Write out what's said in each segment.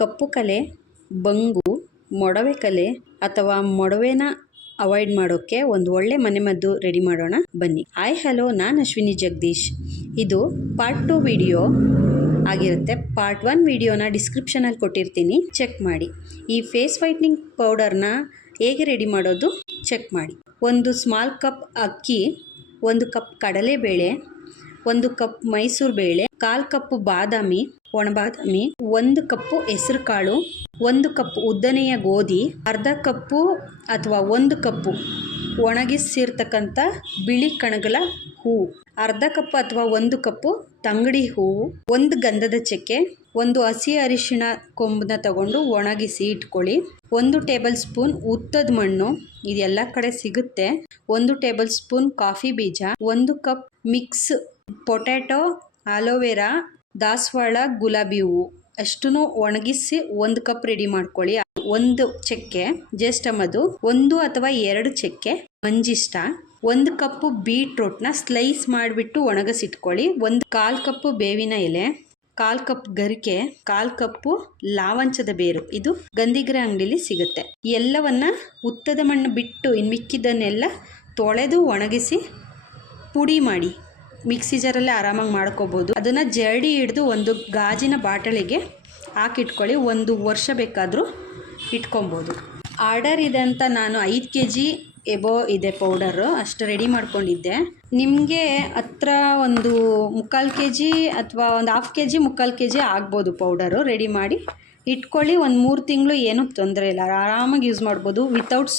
ಕಪ್ಪು ಕಲೆ, ಬಂಗು, ಮೊಡವೆ ಕಲೆ ಅಥವಾ ಮೊಡವೆನ ಅವಾಯ್ಡ್ ಮಾಡೋಕ್ಕೆ ಒಂದು ಒಳ್ಳೆ ಮನೆಮದ್ದು ರೆಡಿ ಮಾಡೋಣ ಬನ್ನಿ. ಹಾಯ್ ಹಲೋ, ನಾನು ಅಶ್ವಿನಿ ಜಗದೀಶ್. ಇದು ಪಾರ್ಟ್ 2 ವಿಡಿಯೋ ಆಗಿರುತ್ತೆ. ಪಾರ್ಟ್ 1 ವಿಡಿಯೋನ ಡಿಸ್ಕ್ರಿಪ್ಷನಲ್ಲಿ ಕೊಟ್ಟಿರ್ತೀನಿ, ಚೆಕ್ ಮಾಡಿ. ಈ ಫೇಸ್ ವೈಟ್ನಿಂಗ್ ಪೌಡರ್ನ ಹೇಗೆ ರೆಡಿ ಮಾಡೋದು ಚೆಕ್ ಮಾಡಿ. ಒಂದು ಸ್ಮಾಲ್ ಕಪ್ ಅಕ್ಕಿ, 1 ಕಪ್ ಕಡಲೆಬೇಳೆ, 1 ಕಪ್ ಮೈಸೂರು ಬೇಳೆ, 1/4 ಕಪ್ ಬಾದಾಮಿ, ಒಣಬಾದಾಮಿ, 1 ಕಪ್ಪು ಹೆಸರು ಕಾಳು, 1 ಕಪ್ ಉದ್ದನೆಯ ಗೋಧಿ, ಅರ್ಧ ಕಪ್ಪು ಅಥವಾ 1 ಕಪ್ಪು ಒಣಗಿಸಿರ್ತಕ್ಕಂಥ ಬಿಳಿ ಕಣಗಳ ಹೂವು, ಅರ್ಧ ಕಪ್ ಅಥವಾ 1 ಕಪ್ಪು ತಂಗಡಿ ಹೂವು, 1 ಗಂಧದ ಚಕ್ಕೆ, 1 ಹಸಿ ಅರಿಶಿಣ ಕೊಂಬನ್ನ ತಗೊಂಡು ಒಣಗಿಸಿ ಇಟ್ಕೊಳ್ಳಿ, 1 ಟೇಬಲ್ ಸ್ಪೂನ್ ಉತ್ತದ ಮಣ್ಣು, ಇದೆಲ್ಲ ಕಡೆ ಸಿಗುತ್ತೆ, 1 ಟೇಬಲ್ ಸ್ಪೂನ್ ಕಾಫಿ ಬೀಜ, 1 ಕಪ್ ಮಿಕ್ಸ್ ಪೊಟ್ಯಾಟೊ, ಆಲೋವೆರಾ, ದಾಸವಾಳ, ಗುಲಾಬಿ ಹೂವು ಅಷ್ಟೂ ಒಣಗಿಸಿ 1 ಕಪ್ ರೆಡಿ ಮಾಡ್ಕೊಳ್ಳಿ. 1 ಚಕ್ಕೆ ಜೇಷ್ಟಮದು, 1 ಅಥವಾ 2 ಚಕ್ಕೆ ಮಂಜಿಷ್ಟ, 1 ಕಪ್ಪು ಬೀಟ್ರೂಟ್ನ ಸ್ಲೈಸ್ ಮಾಡಿಬಿಟ್ಟು ಒಣಗಿಸಿಟ್ಕೊಳ್ಳಿ, 1/4 ಕಪ್ಪು ಬೇವಿನ ಎಲೆ, 1/4 ಕಪ್ ಗರಿಕೆ, 1/4 ಕಪ್ಪು ಲಾವಂಚದ ಬೇರು, ಇದು ಗಂಧಿಗ್ರೆ ಅಂಗಡಿಲಿ ಸಿಗುತ್ತೆ. ಎಲ್ಲವನ್ನ ಉತ್ತದ ಮಣ್ಣು ಬಿಟ್ಟು ಇನ್ನು ಮಿಕ್ಕಿದ್ದನ್ನೆಲ್ಲ ತೊಳೆದು ಒಣಗಿಸಿ ಪುಡಿ ಮಾಡಿ ಮಿಕ್ಸಿ ಜಾರಲ್ಲೇ ಆರಾಮಾಗಿ ಮಾಡ್ಕೋಬೋದು. ಅದನ್ನು ಜರಡಿ ಹಿಡಿದು ಒಂದು ಗಾಜಿನ ಬಾಟಲಿಗೆ ಹಾಕಿಟ್ಕೊಳ್ಳಿ, 1 ವರ್ಷ ಬೇಕಾದರೂ ಇಟ್ಕೊಬೋದು. ಆರ್ಡರ್ ಇದೆ ಅಂತ ನಾನು 5 kg ಎಬೋ ಇದೆ ಪೌಡರು, ಅಷ್ಟು ರೆಡಿ ಮಾಡ್ಕೊಂಡಿದ್ದೆ. ನಿಮಗೆ ಹತ್ರ ಒಂದು 3/4 kg ಅಥವಾ ಒಂದು 1/2 kg 3/4 kg ಆಗ್ಬೋದು ಪೌಡರು. ರೆಡಿ ಮಾಡಿ ಇಟ್ಕೊಳ್ಳಿ, ಒಂದು 3 ತಿಂಗಳು ಏನೂ ತೊಂದರೆ ಇಲ್ಲ, ಆರಾಮಾಗಿ ಯೂಸ್ ಮಾಡ್ಬೋದು. ವಿತೌಟ್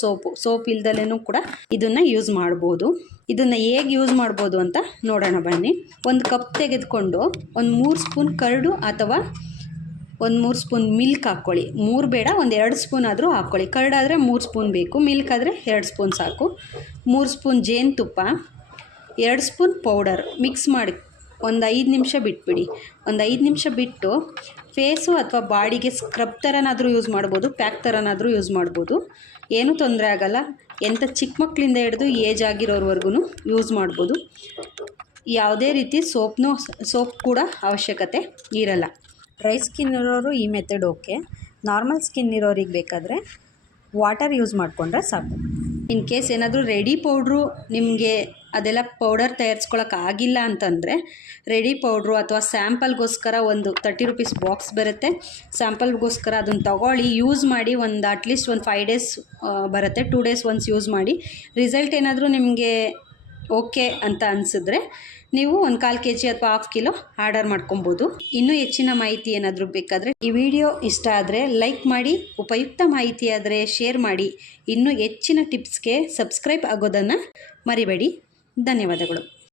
ಸೋಪ್ ಇಲ್ದಲೇನೂ ಕೂಡ ಇದನ್ನು ಯೂಸ್ ಮಾಡ್ಬೋದು. ಇದನ್ನು ಹೇಗೆ ಯೂಸ್ ಮಾಡ್ಬೋದು ಅಂತ ನೋಡೋಣ ಬನ್ನಿ. 1 ಕಪ್ ತೆಗೆದುಕೊಂಡು 3 ಸ್ಪೂನ್ ಕರಡು ಅಥವಾ 3 ಸ್ಪೂನ್ ಮಿಲ್ಕ್ ಹಾಕ್ಕೊಳ್ಳಿ. 3 ಬೇಡ, 2 ಸ್ಪೂನ್ ಆದರೂ ಹಾಕ್ಕೊಳ್ಳಿ. ಕರಡಾದರೆ 3 ಸ್ಪೂನ್ ಬೇಕು, ಮಿಲ್ಕ್ ಆದರೆ 2 ಸ್ಪೂನ್ ಸಾಕು. 3 ಸ್ಪೂನ್ ಜೇನುತುಪ್ಪ, 2 ಸ್ಪೂನ್ ಪೌಡರ್ ಮಿಕ್ಸ್ ಮಾಡಿ ಒಂದು 5 ನಿಮಿಷ ಬಿಟ್ಬಿಡಿ. ಒಂದು 5 ನಿಮಿಷ ಬಿಟ್ಟು ಫೇಸು ಅಥವಾ ಬಾಡಿಗೆ ಸ್ಕ್ರಬ್ ಥರನಾದರೂ ಯೂಸ್ ಮಾಡ್ಬೋದು, ಪ್ಯಾಕ್ ಥರನಾದರೂ ಯೂಸ್ ಮಾಡ್ಬೋದು, ಏನೂ ತೊಂದರೆ ಆಗೋಲ್ಲ. ಎಂಥ ಚಿಕ್ಕ ಮಕ್ಕಳಿಂದ ಹಿಡಿದು ಏಜ್ ಆಗಿರೋರ್ವರೆಗೂ ಯೂಸ್ ಮಾಡ್ಬೋದು. ಯಾವುದೇ ರೀತಿ ಸೋಪ್ ಕೂಡ ಅವಶ್ಯಕತೆ ಇರಲ್ಲ. ಡ್ರೈ ಸ್ಕಿನ್ ಇರೋರು ಈ ಮೆಥಡ್ ಓಕೆ, ನಾರ್ಮಲ್ ಸ್ಕಿನ್ ಇರೋರಿಗೆ ಬೇಕಾದರೆ ವಾಟರ್ ಯೂಸ್ ಮಾಡಿಕೊಂಡ್ರೆ ಸಾಕು. ಇನ್ ಕೇಸ್ ಏನಾದರೂ ರೆಡಿ ಪೌಡ್ರು ನಿಮಗೆ ಅದೆಲ್ಲ ಪೌಡರ್ ತಯಾರಿಸ್ಕೊಳಕ್ಕೆ ಆಗಿಲ್ಲ ಅಂತಂದರೆ ರೆಡಿ ಪೌಡ್ರು ಅಥವಾ ಸ್ಯಾಂಪಲ್ಗೋಸ್ಕರ ಒಂದು 30 ರೂಪೀಸ್ ಬಾಕ್ಸ್ ಬರುತ್ತೆ, ಸ್ಯಾಂಪಲ್ಗೋಸ್ಕರ ಅದನ್ನು ತಗೊಳ್ಳಿ, ಯೂಸ್ ಮಾಡಿ. ಅಟ್ಲೀಸ್ಟ್ ಒಂದು 5 ಡೇಸ್ ಬರುತ್ತೆ, 2 ಡೇಸ್ ಒನ್ಸ್ ಯೂಸ್ ಮಾಡಿ. ರಿಸಲ್ಟ್ ಏನಾದರೂ ನಿಮಗೆ ಓಕೆ ಅಂತ ಅನಿಸಿದ್ರೆ ನೀವು 1/4 kg ಅಥವಾ 1/2 ಕಿಲೋ ಆರ್ಡರ್ ಮಾಡ್ಕೊಬೋದು. ಇನ್ನೂ ಹೆಚ್ಚಿನ ಮಾಹಿತಿ ಏನಾದರೂ ಬೇಕಾದರೆ ಈ ವಿಡಿಯೋ ಇಷ್ಟ ಆದರೆ ಲೈಕ್ ಮಾಡಿ, ಉಪಯುಕ್ತ ಮಾಹಿತಿ ಆದರೆ ಶೇರ್ ಮಾಡಿ. ಇನ್ನೂ ಹೆಚ್ಚಿನ ಟಿಪ್ಸ್ಗೆ ಸಬ್ಸ್ಕ್ರೈಬ್ ಆಗೋದನ್ನು ಮರಿಬೇಡಿ. ಧನ್ಯವಾದಗಳು.